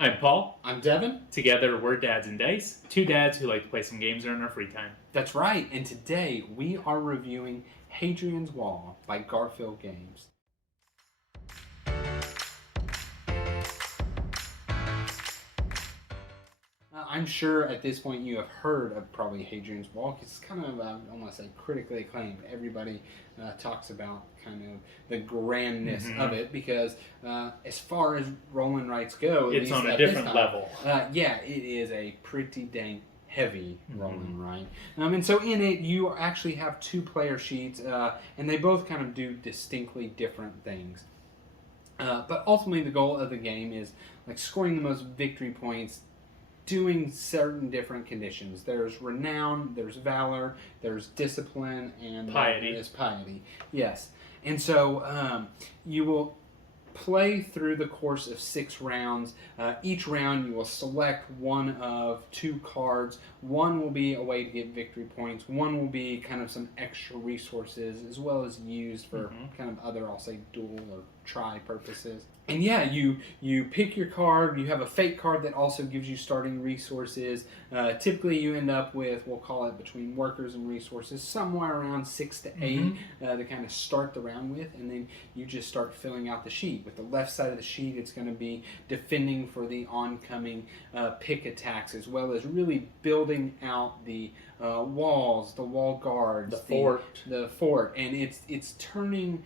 I'm Paul. I'm Devin. Together, we're Dads and Dice, two dads who like to play some games during our free time. That's right, and today we are reviewing Hadrian's Wall by Garphill Games. I'm sure at this point you have heard of probably Hadrian's Wall because it's kind of, I want to say, critically acclaimed. Everybody talks about kind of the grandness of it because as far as roll and writes go, it's on a different level. Yeah, it is a pretty dang heavy roll and write. And so in it, you actually have two player sheets, and they both kind of do distinctly different things. But ultimately, the goal of the game is like scoring the most victory points, doing certain different conditions. There's renown, there's valor, there's discipline, and piety. There's piety. Yes. And so you will play through the course of 6 rounds. Each round you will select one of 2 cards. One will be a way to get victory points. One will be kind of some extra resources as well as used for kind of other, I'll say, dual or try purposes. And yeah, you pick your card. You have a fate card that also gives you starting resources. Typically you end up with, we'll call it between workers and resources, somewhere around 6 to 8 to kind of start the round with, and then you just start filling out the sheet. With the left side of the sheet, it's going to be defending for the oncoming pick attacks, as well as really building out the walls, the wall guards, the fort, and it's turning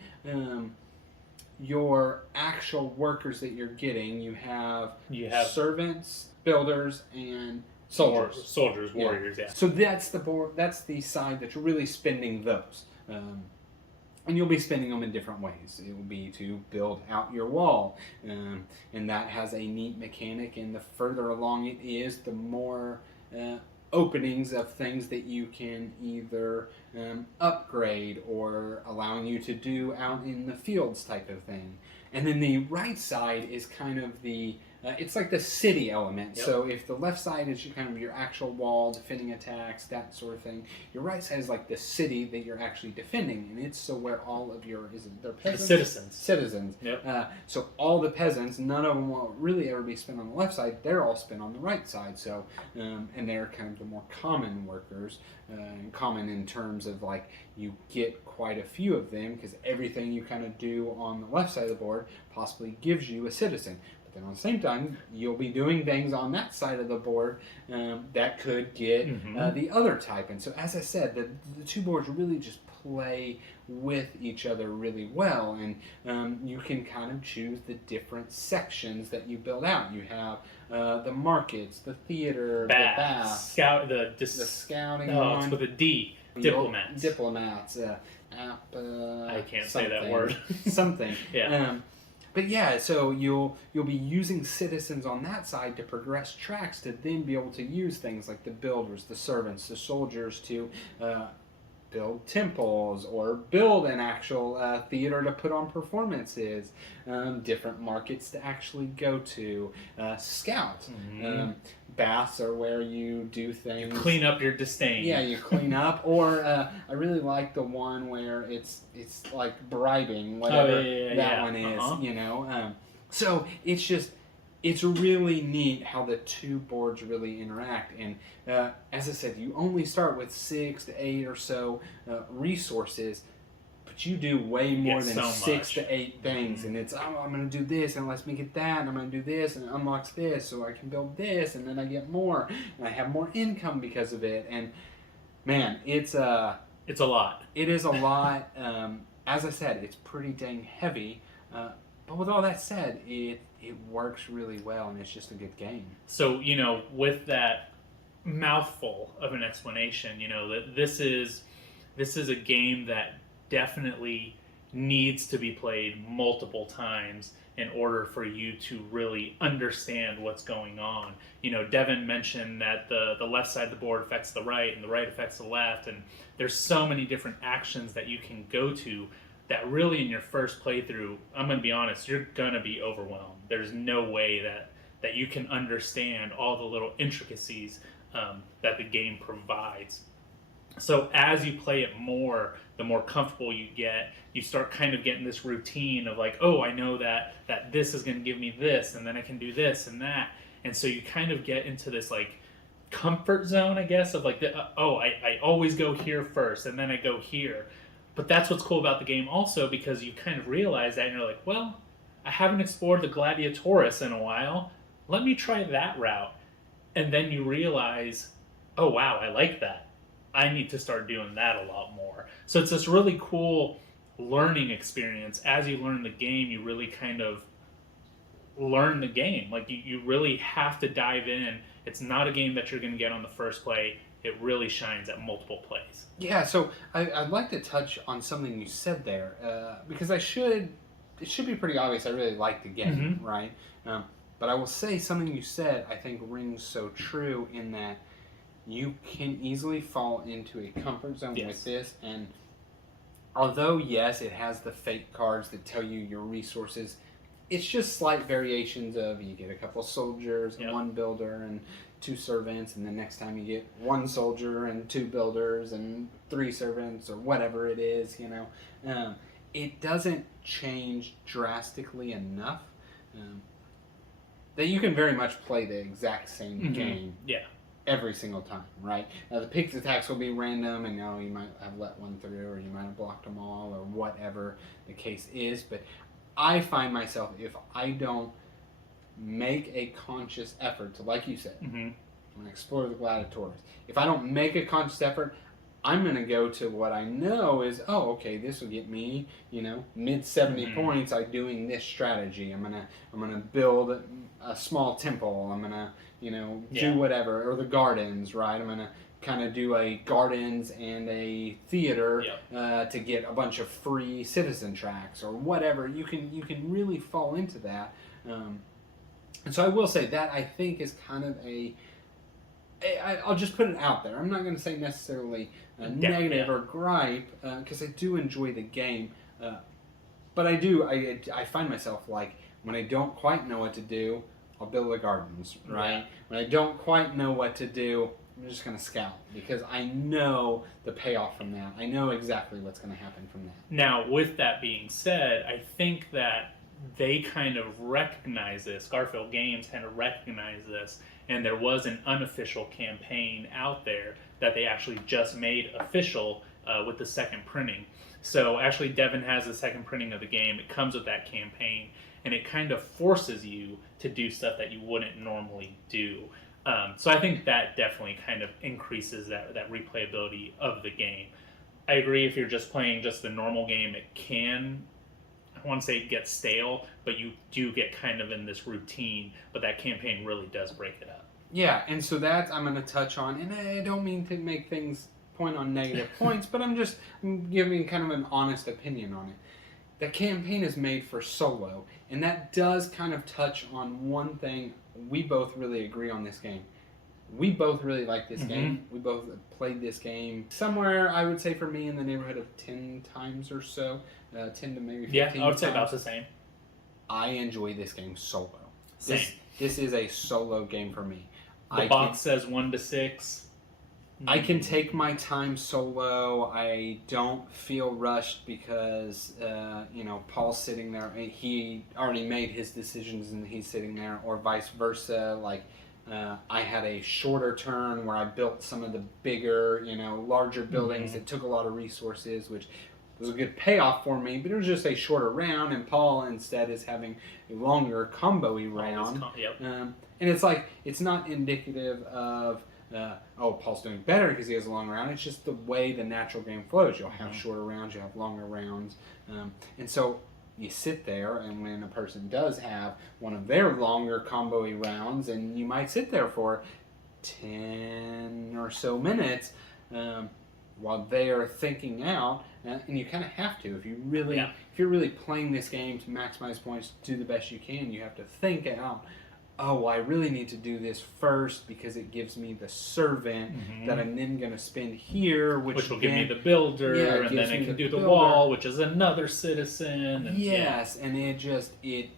your actual workers that you're getting. You have servants, builders, and soldiers. Soldiers, warriors, yeah. So that's the board. That's the side that's really spending those. And you'll be spending them in different ways. It will be to build out your wall. And that has a neat mechanic. And the further along it is, the more openings of things that you can either upgrade or allowing you to do out in the fields type of thing. And then the right side is kind of the it's like the city element. Yep. So if the left side is kind of your actual wall, defending attacks, that sort of thing, your right side is like the city that you're actually defending, and it's so where all of your they're peasants? The citizens. Yep. So all the peasants, none of them will really ever be spent on the left side. They're all spent on the right side. So and they're kind of the more common workers, common in terms of like you get quite a few of them because everything you kind of do on the left side of the board possibly gives you a citizen. Then at the same time, you'll be doing things on that side of the board that could get the other type. And so, as I said, the two boards really just play with each other really well. And you can kind of choose the different sections that you build out. You have the markets, the theater, the baths, the scouting. Oh, it's with a D. Diplomats. I can't say that word. Something. Yeah. But yeah, so you'll be using citizens on that side to progress tracks to then be able to use things like the builders, the servants, the soldiers to build temples or build an actual theater to put on performances, different markets to actually go to, scout. Baths are where you do things. Clean up your disdain. Yeah, you clean up. Or I really like the one where it's like bribing, whatever one is, you know. So it's really neat how the two boards really interact. And as I said, you only start with 6 to 8 or so resources, but you do way more than 6 to 8 things. And it's, I'm going to do this, and lets me get that, and I'm going to do this, and it unlocks this, so I can build this, and then I get more, and I have more income because of it. And man, it's a lot. It is a lot. As I said, it's pretty dang heavy. But with all that said, it works really well, and it's just a good game. So, with that mouthful of an explanation, that this is a game that definitely needs to be played multiple times in order for you to really understand what's going on. Devin mentioned that the left side of the board affects the right, and the right affects the left, and there's so many different actions that you can go to that really in your first playthrough, I'm going to be honest, you're going to be overwhelmed. There's no way that you can understand all the little intricacies that the game provides. So as you play it more, the more comfortable you get. You start kind of getting this routine of like, oh, I know that this is going to give me this, and then I can do this and that, and so you kind of get into this like comfort zone, I guess, of like, I always go here first, and then I go here. But that's what's cool about the game also, because you kind of realize that, and you're like, well, I haven't explored the Gladiatorus in a while. Let me try that route. And then you realize, oh wow, I like that. I need to start doing that a lot more. So it's this really cool learning experience. As you learn the game, you really kind of learn the game. Like you really have to dive in. It's not a game that you're going to get on the first play. It really shines at multiple plays. Yeah, so I'd like to touch on something you said there, because it should be pretty obvious I really like the game, right? But I will say something you said I think rings so true in that you can easily fall into a comfort zone with this, and although, yes, it has the fate cards that tell you your resources, it's just slight variations of you get a couple soldiers, and one builder, and 2 servants, and the next time you get 1 soldier and 2 builders and 3 servants, or whatever it is, it doesn't change drastically enough that you can very much play the exact same game every single time, right? Now, the pig's attacks will be random, and you might have let one through, or you might have blocked them all, or whatever the case is, but I find myself, if I don't make a conscious effort to, like you said, I'm going to explore the Gladiators. If I don't make a conscious effort, I'm going to go to what I know is, okay, this will get me, mid 70 points by doing this strategy. I'm gonna build a small temple. I'm going to, do whatever, or the gardens, right? I'm going to kind of do a gardens and a theater to get a bunch of free citizen tracks or whatever. You can really fall into that. And so I will say that I think is kind of I'll just put it out there. I'm not going to say necessarily negative or gripe, because I do enjoy the game. But I find myself like, when I don't quite know what to do, I'll build the gardens, right? Yeah. When I don't quite know what to do, I'm just going to scout, because I know the payoff from that. I know exactly what's going to happen from that. Now, with that being said, I think that they kind of recognize this. Garphill Games kind of recognize this, and there was an unofficial campaign out there that they actually just made official with the second printing. So actually, Devin has the second printing of the game. It comes with that campaign, and it kind of forces you to do stuff that you wouldn't normally do. So I think that definitely kind of increases that replayability of the game. I agree, if you're just playing just the normal game, it can, I want to say, get stale, but you do get kind of in this routine, but that campaign really does break it up. Yeah, and so that I'm going to touch on, and I don't mean to make things point on negative points, but I'm giving kind of an honest opinion on it. The campaign is made for solo, and that does kind of touch on one thing we both really agree on this game. We both really like this game. We both played this game somewhere, I would say for me, in the neighborhood of 10 times or so. 10 to maybe 15 times. Yeah, I would say about the same. I enjoy this game solo. Same. This is a solo game for me. The box says 1 to 6. I can take my time solo. I don't feel rushed because, Paul's sitting there. He already made his decisions and he's sitting there, or vice versa. Like, I had a shorter turn where I built some of the bigger, larger buildings that took a lot of resources, which was a good payoff for me, but it was just a shorter round, and Paul instead is having a longer combo-y round. And it's like, it's not indicative of, Paul's doing better because he has a long round. It's just the way the natural game flows. You'll have shorter rounds, you'll have longer rounds. And so you sit there, and when a person does have one of their longer combo-y rounds, and you might sit there for 10 or so minutes while they are thinking out, and you kind of have to. If you're really playing this game to maximize points, do the best you can, you have to think out, I really need to do this first because it gives me the servant that I'm then going to spend here, which will give me the builder, and then I can do the wall, which is another citizen. And, and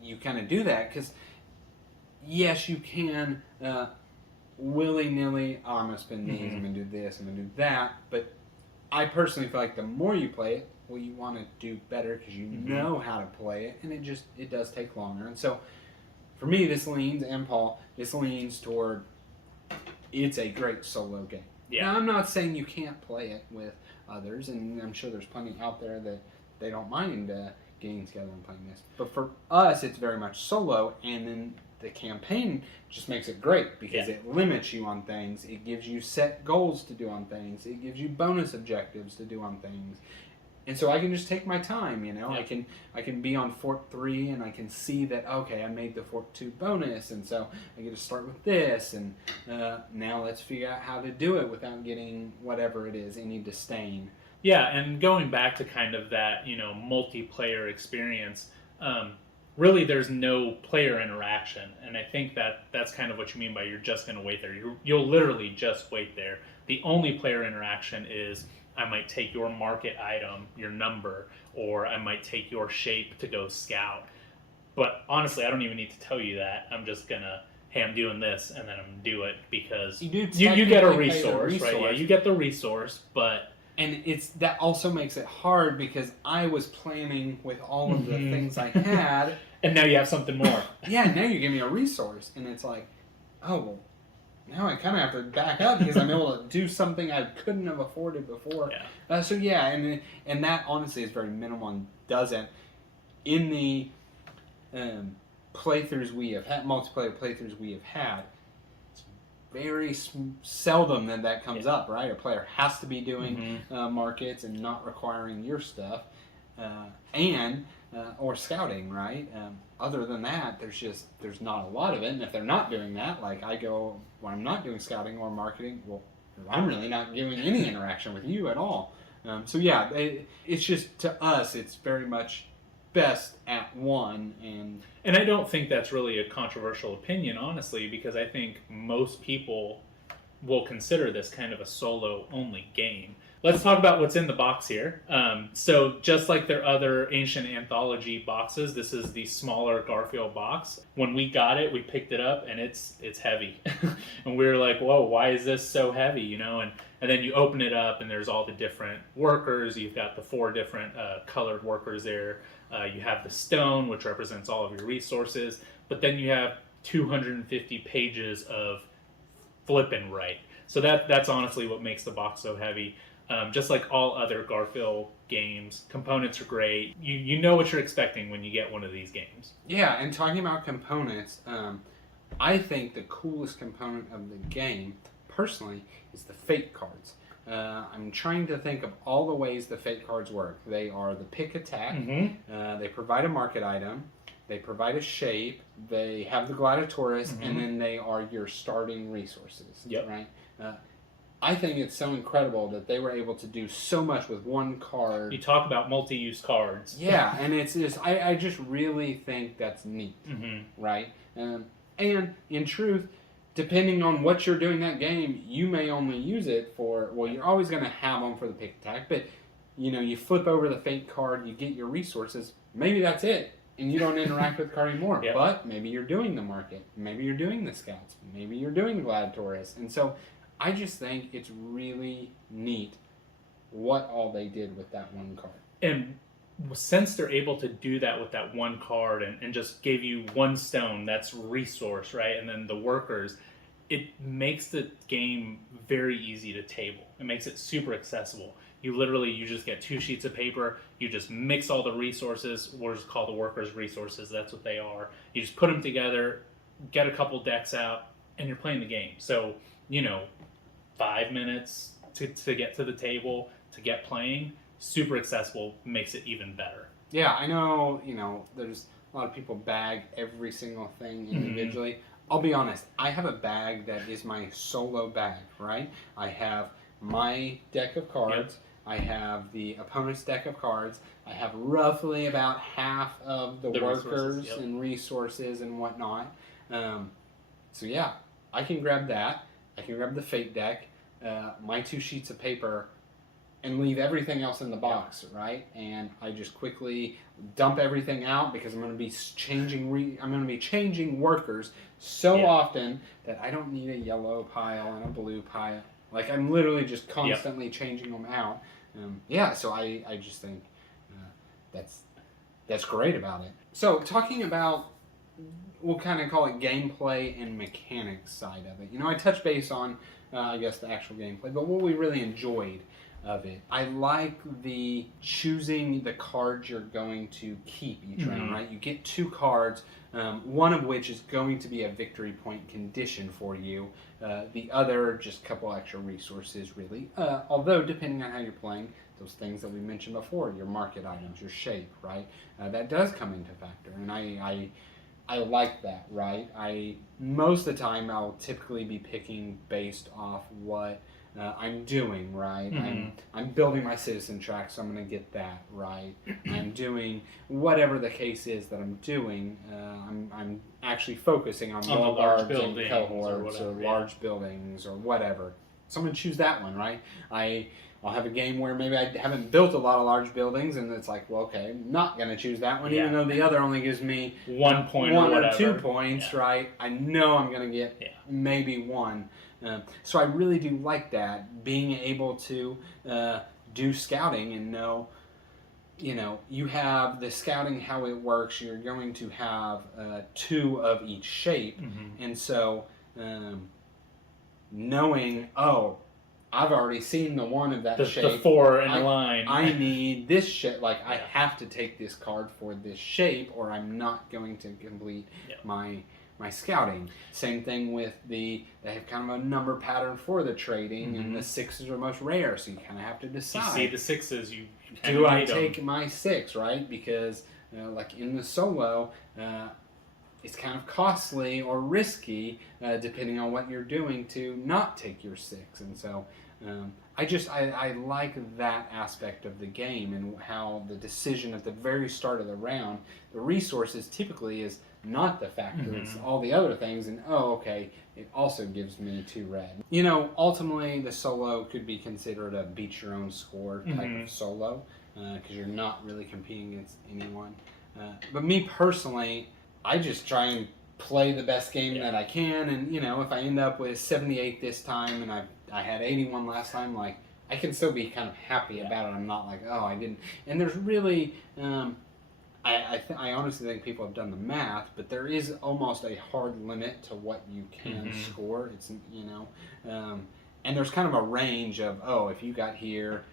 you kind of do that because, yes, you can willy-nilly, oh, I'm going to spend these, I'm going to do this, I'm going to do that. But I personally feel like the more you play it, well, you want to do better because you know how to play it, and it does take longer. And so, for me, this leans toward it's a great solo game. Yeah. Now, I'm not saying you can't play it with others, and I'm sure there's plenty out there that they don't mind getting together and playing this. But for us, it's very much solo, and then the campaign just makes it great because it limits you on things. It gives you set goals to do on things. It gives you bonus objectives to do on things. And so I can just take my time, you know. Yeah. I can be on Fort 3 and I can see that, okay, I made the Fort 2 bonus, and so I get to start with this, and now let's figure out how to do it without getting whatever it is, any disdain. Yeah, and going back to kind of that, you know, multiplayer experience, really there's no player interaction, and I think that's kind of what you mean by you're just going to wait there. You'll literally just wait there. The only player interaction is I might take your market item, your number, or I might take your shape to go scout. But honestly, I don't even need to tell you that. I'm just going to, hey, I'm doing this, and then I'm going to do it because you get a resource, right? Yeah, you get the resource, but... And that also makes it hard because I was planning with all of the things I had. And now you have something more. Yeah, now you give me a resource. And it's like, oh, well, now I kind of have to back up because I'm able to do something I couldn't have afforded before. Yeah. So yeah, and that honestly is very minimal and doesn't. In the playthroughs we have had, multiplayer playthroughs we have had, very seldom that comes up, right? A player has to be doing markets and not requiring your stuff, or scouting, right? Other than that, there's not a lot of it. And if they're not doing that, like I go when I'm not doing scouting or marketing, well, I'm really not doing any interaction with you at all. So yeah, it's just to us, it's very much best at one. And I don't think that's really a controversial opinion, honestly, because I think most people will consider this kind of a solo-only game. Let's talk about what's in the box here. So just like their other Ancient Anthology boxes, this is the smaller Garphill box. When we got it, we picked it up, and it's heavy. And we were like, whoa, why is this so heavy, you know? And then you open it up, and there's all the different workers. You've got the 4 different colored workers there. You have the stone, which represents all of your resources. But then you have 250 pages of flip and write. So that's honestly what makes the box so heavy. Just like all other Garphill games, components are great. You know what you're expecting when you get one of these games. Yeah, and talking about components, I think the coolest component of the game, personally, is the fate cards. I'm trying to think of all the ways the fate cards work. They are the pick attack, they provide a market item, they provide a shape, they have the gladiatorus, and then they are your starting resources, right? I think it's so incredible that they were able to do so much with one card. You talk about multi-use cards. Yeah, and it's just, I just really think that's neat, right? And in truth, depending on what you're doing that game, you may only use it for, well, you're always going to have them for the pick attack, but, you know, you flip over the fate card, you get your resources, maybe that's it, and you don't interact with the card anymore. Yep. But maybe you're doing the market, maybe you're doing the scouts, maybe you're doing the gladiatorus, and so I just think it's really neat what all they did with that one card. And since they're able to do that with that one card and just gave you one stone, that's resource, right? And then the workers, it makes the game very easy to table. It makes it super accessible. You just get 2 sheets of paper, you just mix all the resources, we'll just call the workers resources, that's what they are. You just put them together, get a couple decks out, and you're playing the game. So, 5 minutes to get to the table, to get playing, super accessible, makes it even better. Yeah, I know, there's a lot of people bag every single thing individually. I'll be honest, I have a bag that is my solo bag, right? I have my deck of cards, I have the opponent's deck of cards, I have roughly about half of the workers and resources and whatnot. So yeah, I can grab that. I can grab the fate deck, my 2 sheets of paper, and leave everything else in the box, right? And I just quickly dump everything out because I'm going to be changing workers so often that I don't need a yellow pile and a blue pile. Like, I'm literally just constantly changing them out. So I just think that's great about it. So talking about, we'll kind of call it gameplay and mechanics side of it. You know, I touched base on, I guess, the actual gameplay, but what we really enjoyed of it. I like the choosing the cards you're going to keep each round, right? You get 2 cards, one of which is going to be a victory point condition for you. The other, just a couple extra resources, really. Although, depending on how you're playing, those things that we mentioned before, your market items, your shape, right? That does come into factor, and I like that, right? Most of the time, I'll typically be picking based off what I'm doing, right? I'm building my citizen track, so I'm going to get that, right? I'm doing whatever the case is that I'm doing. I'm actually focusing on the large buildings buildings cohorts or large buildings or whatever. So I'm going to choose that one, right? I'll have a game where maybe I haven't built a lot of large buildings, and it's like, well, okay, I'm not going to choose that one, even though the other only gives me 1 point or 2 points, right? I know I'm going to get maybe 1. So I really do like that, being able to do scouting and know, you know, you have the scouting, how it works. You're going to have 2 of each shape, and so knowing, I've already seen the one of that shape. The 4 in a line. I need this shape. Like, I have to take this card for this shape, or I'm not going to complete my scouting. Same thing with they have kind of a number pattern for the trading, and the 6s are most rare, so you kind of have to decide. You see the 6s, you do I take my 6, right? Because, like in the solo, it's kind of costly or risky, depending on what you're doing, to not take your 6. And so I like that aspect of the game, and how the decision at the very start of the round, the resources typically is not the factor, it's all the other things, and it also gives me 2 red. You know, ultimately the solo could be considered a beat your own score type of solo, because you're not really competing against anyone. But me personally, I just try and play the best game that I can, and you know, if I end up with 78 this time and I had 81 last time, like, I can still be kind of happy about it. I'm not like, I didn't. And there's really, I honestly think people have done the math, but there is almost a hard limit to what you can score. It's, you know, and there's kind of a range of, if you got here,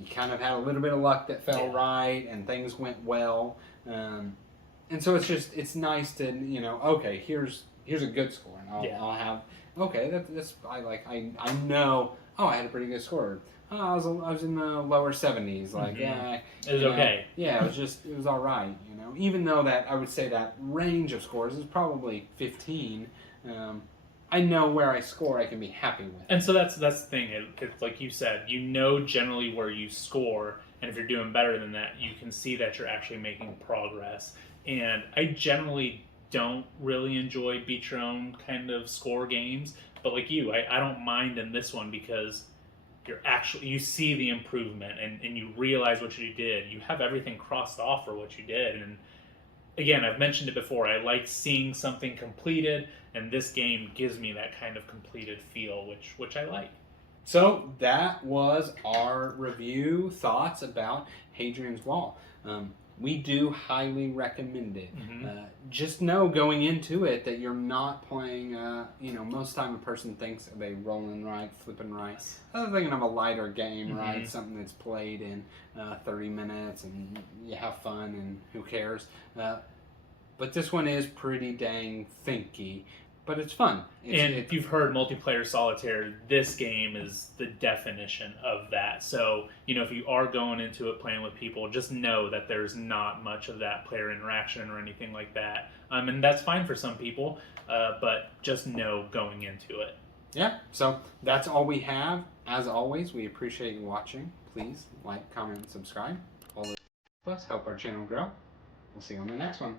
you kind of had a little bit of luck that fell right, and things went well. And so it's nice to, you know, here's a good score, and I'll have, that's I know, I had a pretty good score. I was in the lower 70s, like, it was okay. Yeah, it was all right, you know. Even though that, I would say that range of scores is probably 15, I know where I score, I can be happy with. And so that's the thing, it's like you said, you know generally where you score, and if you're doing better than that, you can see that you're actually making progress. And I generally don't really enjoy beat your own kind of score games, but like you, I don't mind in this one, because you see the improvement, and you realize what you did. You have everything crossed off for what you did. And again, I've mentioned it before, I like seeing something completed, and this game gives me that kind of completed feel, which I like. So that was our review thoughts about Hadrian's Wall. We do highly recommend it. Just know going into it that you're not playing, most of the time a person thinks of a rolling right, flipping right. They're thinking of a lighter game, right? Something that's played in 30 minutes and you have fun and who cares. But this one is pretty dang thinky. But it's fun. If you've heard multiplayer solitaire, this game is the definition of that. So, you know, if you are going into it playing with people, just know that there's not much of that player interaction or anything like that. And that's fine for some people, but just know going into it. Yeah, so that's all we have. As always, we appreciate you watching. Please like, comment, and subscribe. All of us help our channel grow. We'll see you on the next one.